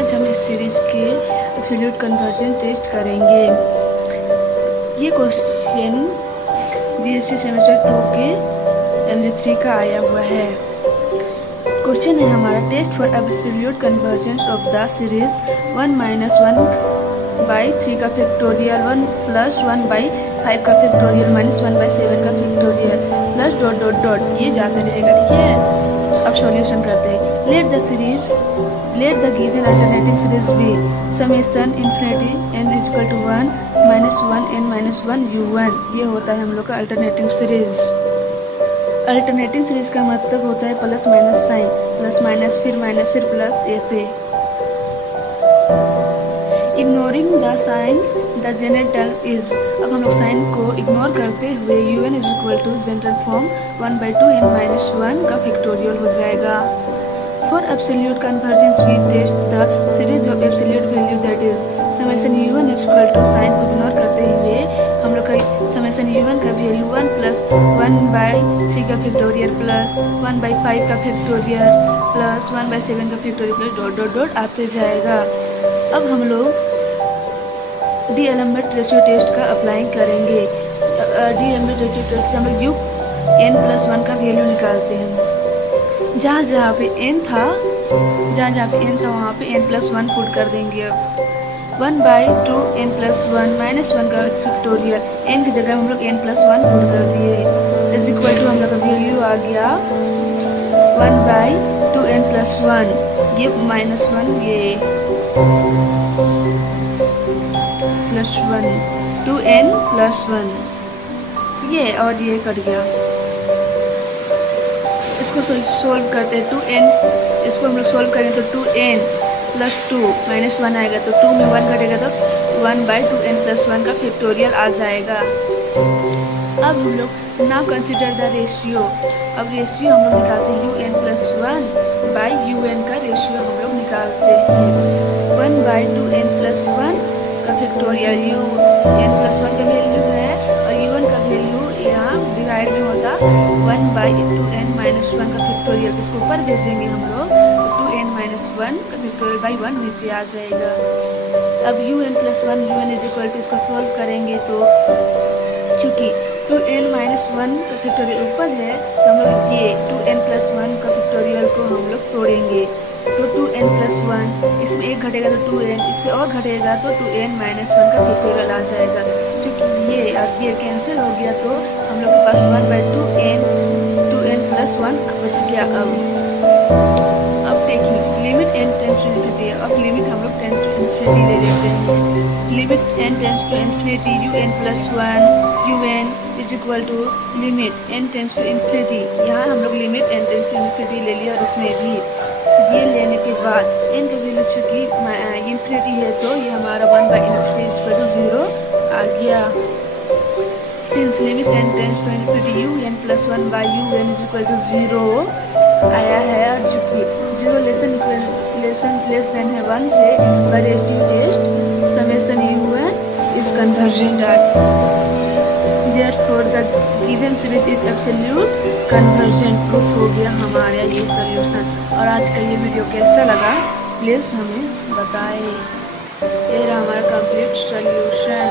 आज हम इस सीरीज के एब्सोल्यूट कन्वर्जन टेस्ट करेंगे। ये क्वेश्चन बीएससी सेमेस्टर 2 के MG3 का आया हुआ है। क्वेश्चन है हमारा test for absolute convergence of the series 1 - 1/3 का फैक्टोरियल 1 + 1/5 का फैक्टोरियल -1/7 का factorial plus dot dot dot ये जाता रहेगा। ठीक है, अब सॉल्यूशन करते हैं। Let the given alternative series be summation infinity n = 1 - 1 n - 1 u1। ये होता है हम लोग का अल्टरनेटिव सीरीज। अल्टरनेटिव सीरीज का मतलब होता है plus minus sign, plus minus फिर प्लस ऐसे। Ignoring the signs the general is. अब हम लोग साइन को इग्नोर करते हुए un = जनरल फॉर्म 1/2 n - 1 का फैक्टोरियल हो जाएगा। For absolute convergence we test the series of absolute value that is summation u1 = sign को इग्नोर करते हुए हम लोग का समेशन u1 का वैल्यू 1 + 1/3 का फैक्टोरियल प्लस 1/5 का फैक्टोरियल प्लस 1/7 का factorial plus dot dot dot आते जाएगा। अब हम लोग डीएलएमबर्ट रेशियो टेस्ट का अप्लाई करेंगे। डीएलएमबर्ट रेशियो टेस्ट से हम लोग n+1 का वैल्यू निकालते हैं। जहाँ जहाँ पे n था वहाँ पे n+1 पुट कर देंगे। अब 1/2 n+1 -1 का फैक्टोरियल n की जगह हम लोग n+1 पुट कर दिए = हम लोग का वैल्यू आ गया 1/2 n+1 ये -1 ये +1 2n+1 ये और ये कट गया। इसको सोल्व करते हैं 2n, इसको हम लोग सोल्व करें तो 2n + 2 -1 आएगा तो 2 में 1 घटेगा तो 1/2 n+1 का फैक्टोरियल आ जाएगा। अब हम लोग नाउ कंसिडर द रेशियो। अब रेशियो हम लोग निकालते हैं un+1/un का रेशियो हम लोग निकालते हैं। 1/2 n+1 का फैक्टोरियल un+1 का वैल्यू है और un का वैल्यू यहाँ डिवाइड में होता 1/2 n - 1 का फैक्टोरियल। इसको ऊपर भेजेंगे हम लोग तो 2n - 1 का फैक्टोरियल 1 नीचे आ जाएगा। अब un+1 un = इसको सोल्व करेंगे तो चूँकि 2n - 1 का फैक्टोरियल ऊपर है तो हम लोग ये 2n+1 का फैक्टोरियल को हम लोग तोड़ेंगे तो 2n+1 इसमें एक घटेगा तो 2n, इससे और घटेगा तो 2n - 1 का फैक्टोरियल आ जाएगा। क्योंकि ये और ये कैंसिल हो गया तो हम लोग के पास 1/2 2n+1 बच गया। अब taking limit n tends to infinity. अब लिमिट हम लोग टेंड्स टू इन्फिनिटी ले लेते हैं। Limit n tends to infinity un+1 un = limit n tends to infinity. यहाँ हम लोग limit n tends to infinity ले लिया और इसमें भी तो ये लेने के बाद n का वैल्यू चूँकि इन्फिनिटी है तो ये हमारा 1/∞ = 0 आ गया। Since limit n tends to infinity un+1/un = 0 आया है और चूँकि 0 लेस देन है 1 से वेरिएटिव test summation un is convergent are. Therefore the given series is absolute convergent। Proof हो गया हमारा ये सॉल्यूशन। और आज का ये वीडियो कैसा लगा प्लीज़ हमें बताएं। ये रहा हमारा कंप्लीट सॉल्यूशन।